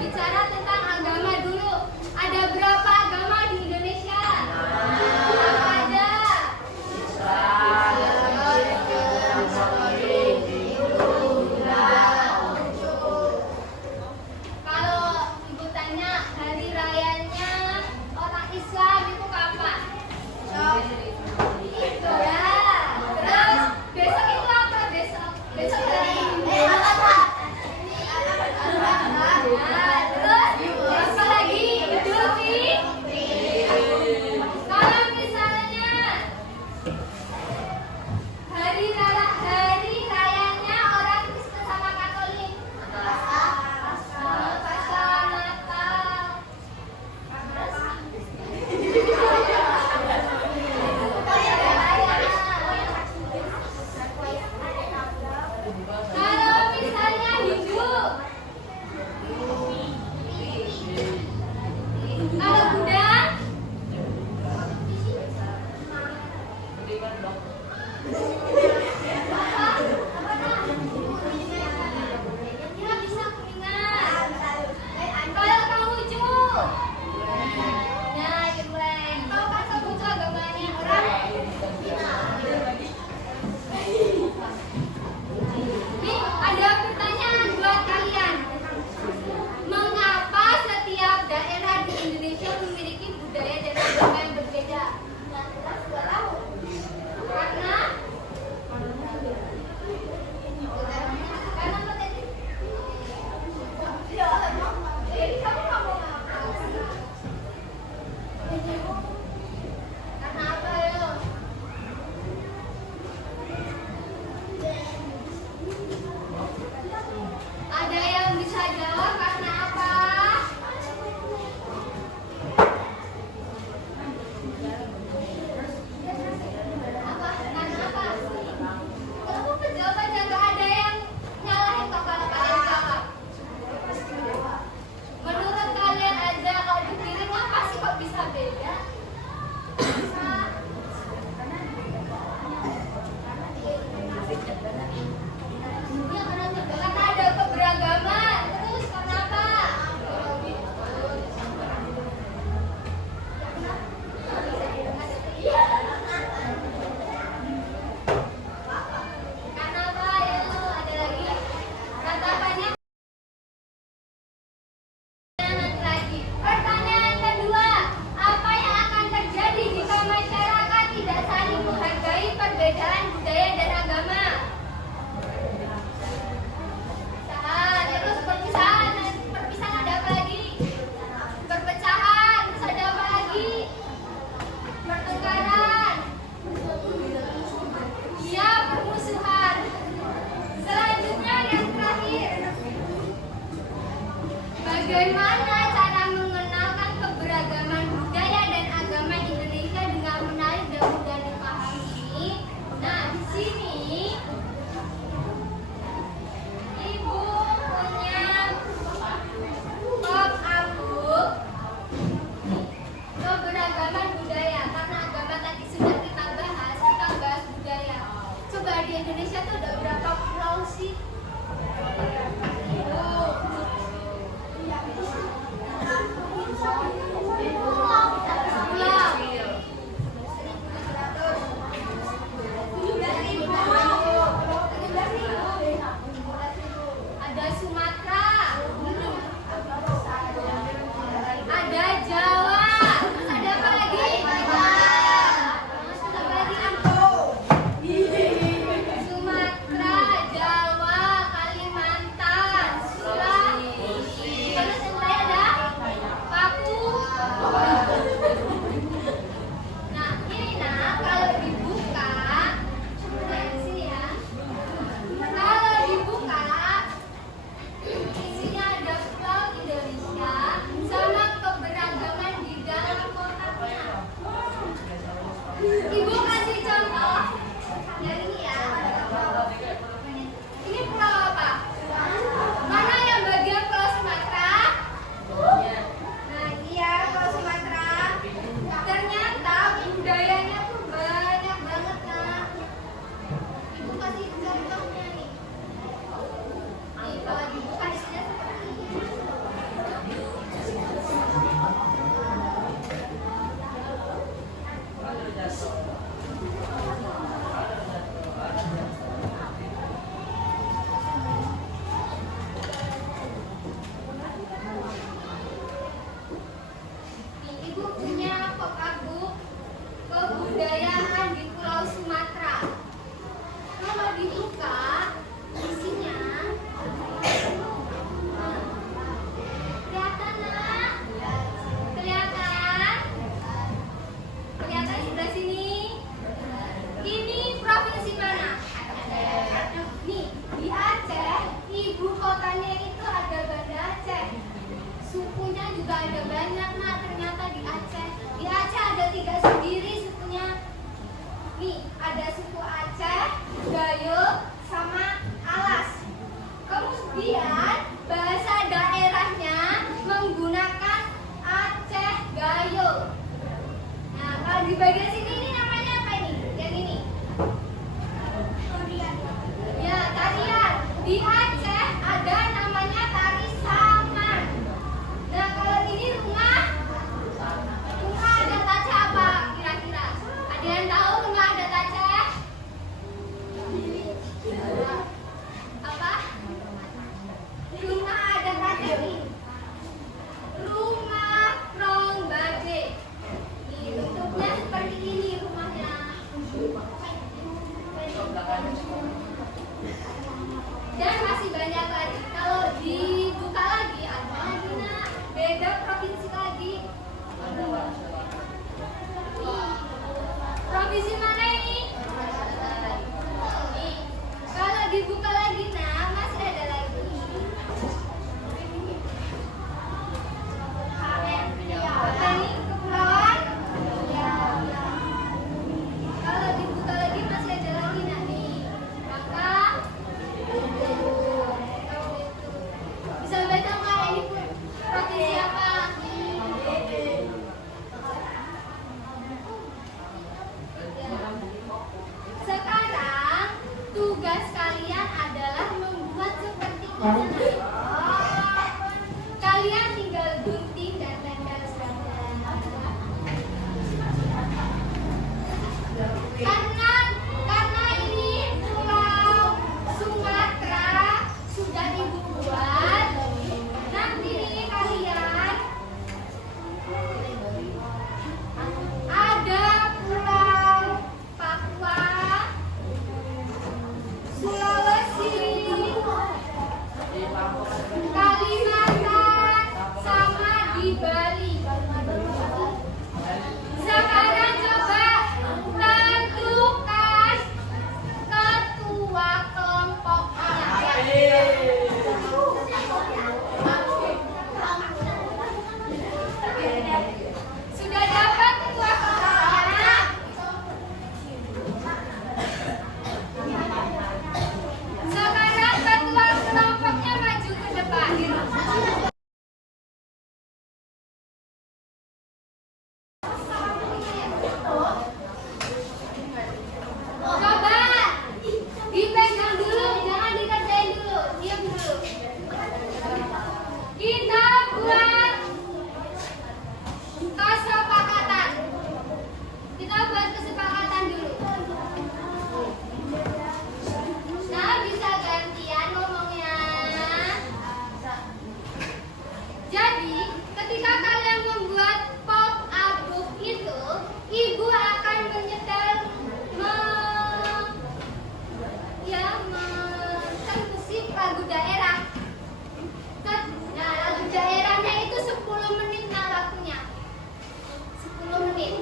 bicara tentang agama dulu. Ada berapa agama di Indonesia? Apa aja? Kalau ibu tanya hari rayanya orang Islam itu kapan? Itu ya. Terus besok itu apa besok? Besok hari terus apa lagi? Idul Fitri. Kalau misalnya hari rayanya orang Kristen sama Katolik. Pasca Natal. Kalau misalnya Hindu. Kalau Buddha, ya bisa Kuningan. Kalau Konghucu, nah Imlek. Tahu kan Konghucu agamanya orang? Nih ada pertanyaan buat kalian. Mengapa setiap daerah di Indonesia memiliki budaya dan agama yang berbeda? Karena apa tadi? Jadi kamu nggak mau karena apa ya? Ada yang bisa jawab karena apa? Apa? Karena apa? Kamu menjawab aja, nggak ada yang nyalahin kok kalau kalian jawab. Menurut kalian aja kalau dipikirin apa sih kok bisa beda? Bisa. Iya karena ada keberagaman. Terus kenapa? Kenapa ya? Ada lagi? Tatapannya lagi. Pertanyaan kedua, apa yang akan terjadi jika masyarakat tidak saling menghargai perbedaan budaya dan agama? Terus perpisahan ada apa lagi? Perpecahan, terus ada apa lagi? Pertengkaran. Iya, permusuhan. Selanjutnya yang terakhir. Bagaimana cara mengenalkan keberagaman budaya dan agama Indonesia dengan menarik dan mudah dipahami? Nah, di sini Ibu punya pop-up keberagaman budaya. Karena agama tadi sudah kita bahas budaya. Coba di Indonesia tuh ada berapa pulau sih? juga ada banyak nak ternyata di Aceh. Di Aceh ada 3 sendiri sukunya. Nih, ada suku Aceh, Gayo, sama Alas. Kemudian bahasa daerahnya menggunakan Aceh Gayo. Nah, kalau di bagian sini ini namanya apa ini? Yang ini. Ya, tarian. Di Aceh ada namanya tari saman. Nah, kalau ini rumah adat Aceh apa kira-kira? Ada yang tahu rumah adat Aceh? Apa? Rumah adat Aceh nih. Rumah Rong Bade. Nih, bentuknya seperti ini rumahnya. Dan masih banyak lagi. Kalau dibuka lagi ada lagi nak, beda provinsi lagi. Provinsi mana ini? Nih, kalau dibuka lagi nak masih ada lagi. Apa nih? Kepulauan? Kalau dibuka lagi masih ada lagi nak nih. Maka bisa baca nggak ini provinsi apa? Sekarang tugas kalian adalah membuat seperti ini. Kalian tinggal gunting dan tempel saja. Karena ini pulau Sumatera sudah ibu buat. Nanti nih kalian ada pulau Papua, Sulawesi, Kalimantan, sama di Bali. Sekarang coba tentukan ketua kelompoknya. Sudah dapat ketua kelompoknya? Sekarang ketua kelompoknya maju ke depan. Coba dipegang dulu, jangan dikerjain dulu, diam dulu. Kita buat kesepakatan. Kita buat kesepakatan dulu. Nah, bisa gantian ngomongnya. Jadi, ketika kalian membuat pop up book itu, ibu akan menyetel musik lagu daerah. Nah, lagu daerahnya itu 10 menit nah lagunya. 10 menit.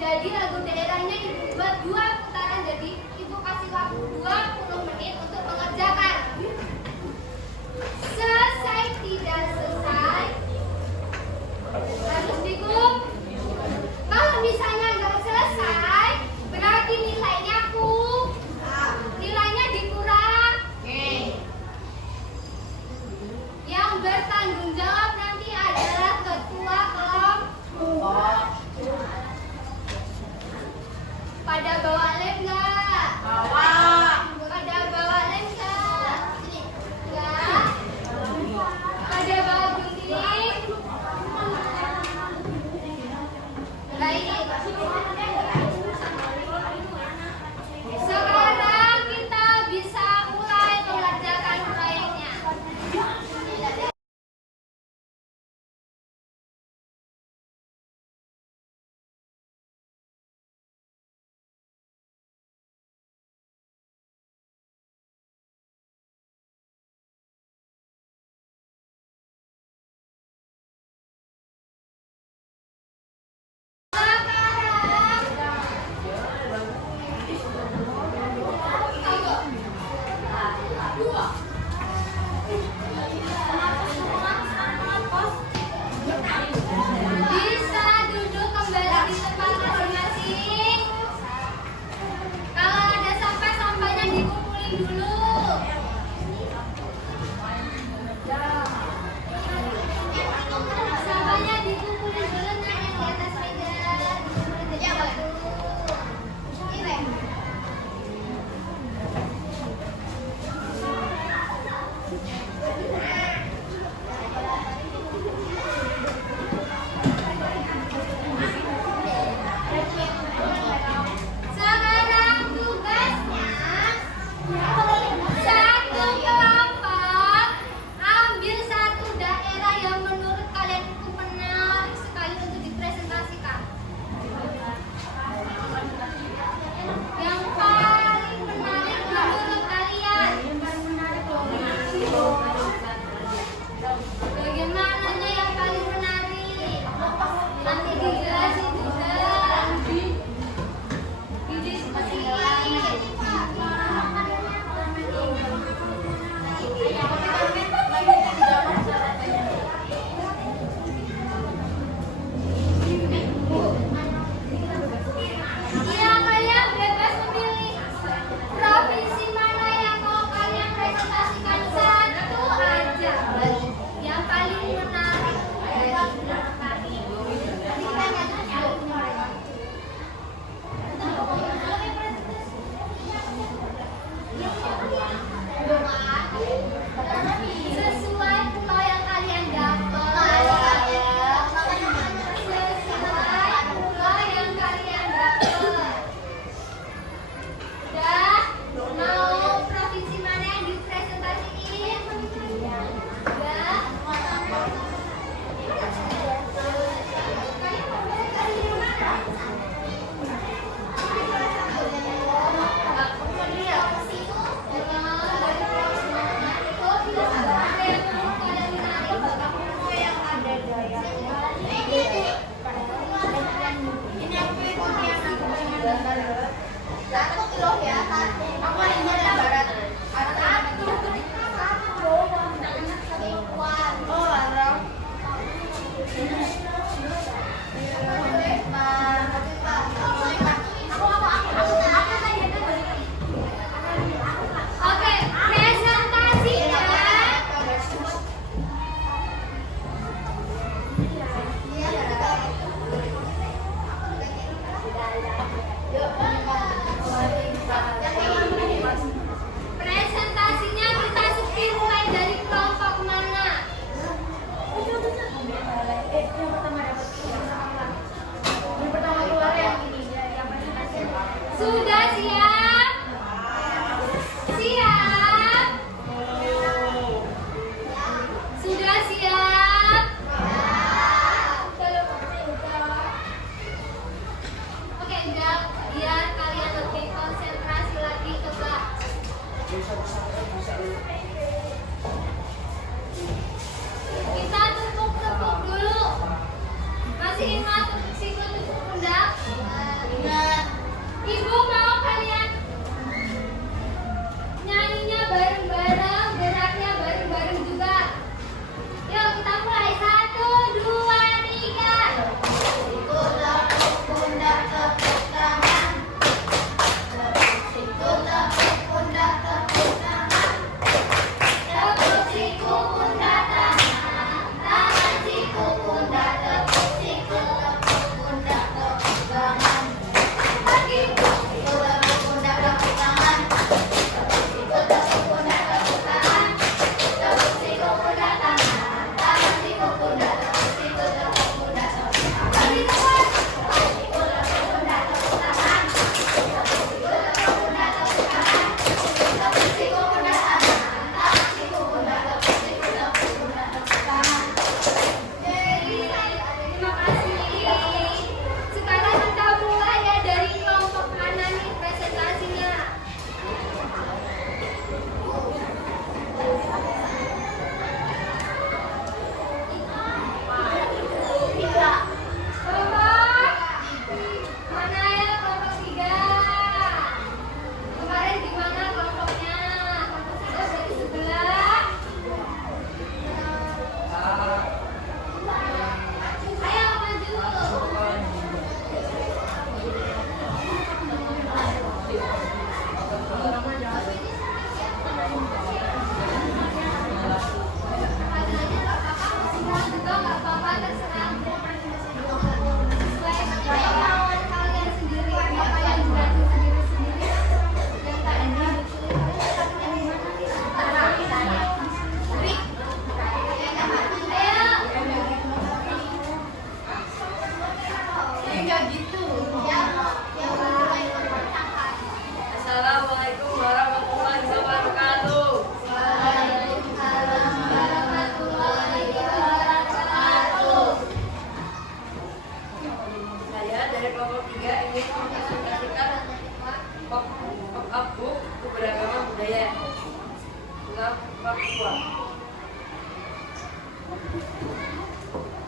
Jadi lagu daerahnya ibu buat 2 putaran, jadi ibu kasih waktu 20 menit untuk mengerjakan. Selesai tidak selesai harus dikum. Kalau misalnya nggak selesai, berarti nilainya dikurang. Yang bertanggung jawab nanti adalah ketua kelompok. Pada bawa lem nggak? Pada bawa lem nggak? Nggak? Pada bawa gunting? Baik. di atas meja. Ya, boleh. Ini. Sekarang tugasnya satu kelompok ambil satu daerah yang menurut kalian itu menarik sekali untuk dipresentasikan.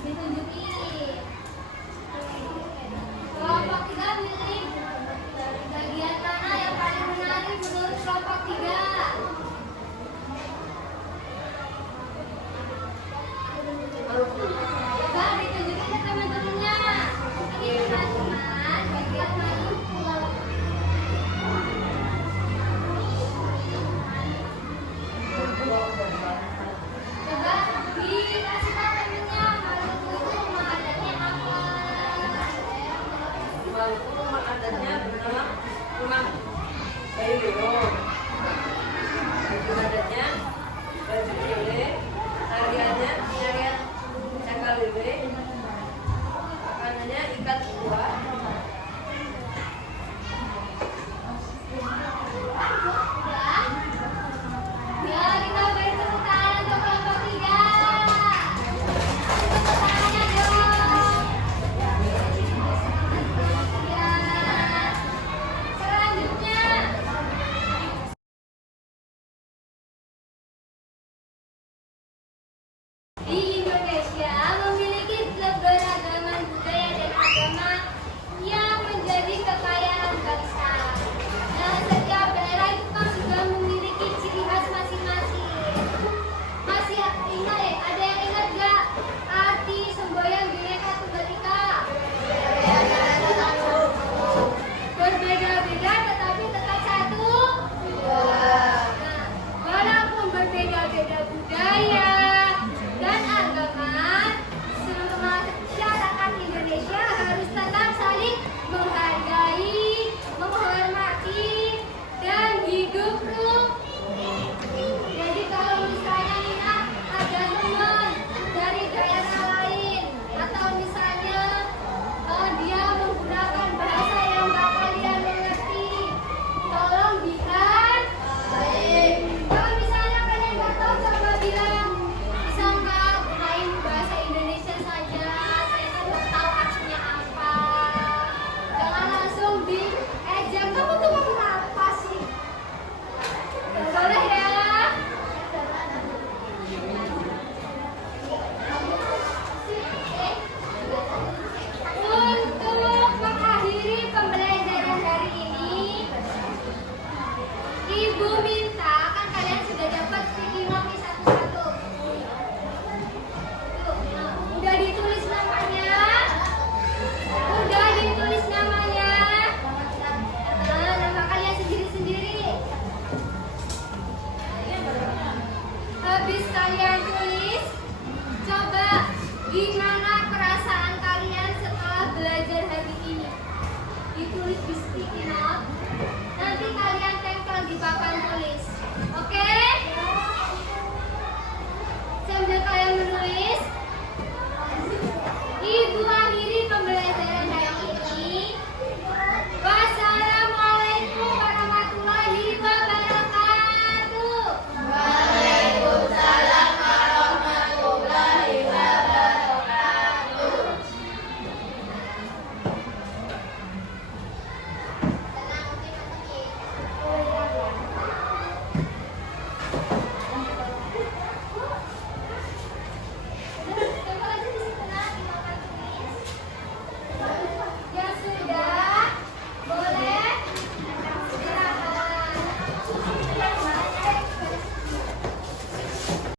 Ditunjukin. Kelompok 3 milih bagian mana yang paling menarik menurut kelompok 3. Coba ditunjukin ke teman-temannya. Ini teman-teman bagian mana? Coba dikasih tahu temennya Maluku itu rumah adatnya apa? Maluku rumah adatnya bernama rumah Bayu Leo. Baju adatnya baju lele, tariannya tarian cakal lele, makanannya ikat buah. Ya, kita beri tepuk tangan untuk kelompok 3. Tepuk tangannya dong. Ya. Selanjutnya. Di Indonesia memiliki keberagaman budaya dan agama yang menjadi kekayaan bangsa. Nah, setiap daerah itu kan sudah memiliki ciri khas masing-masing. Masih ingat ya? Ada yang ingat gak arti semboyan Bhinneka Tunggal Ika? Berbeda-beda tetapi tetap satu. Nah, walaupun berbeda-beda budaya dan agama, semua masyarakat Indonesia harus tetap saling menghargai, menghormati, dan hidup rukun. Jadi kalau misalnya Nina ada teman dari daerah lain atau misalnya dia menggunakan bahasa yang gak kalian mengerti, tolong dihargai. Kalau misalnya kalian gak tahu, coba bilang, bisa nggak gunain bahasa Indonesia saja, saya kan nggak tahu artinya apa. Jangan langsung diejek, kamu tuh ngomong apa sih? Boleh ya? Untuk mengakhiri pembelajaran hari ini, Ibu minta, kan kalian sudah dapat sticky note satu-satu. Tuh, udah ditulis namanya? Udah ditulis namanya? Nah, nama kalian sendiri-sendiri. Habis kalian tulis, coba gimana perasaan kalian setelah belajar hari ini? Ditulis di sticky note. Nanti kalian tempel di papan tulis. Oke? Sambil kalian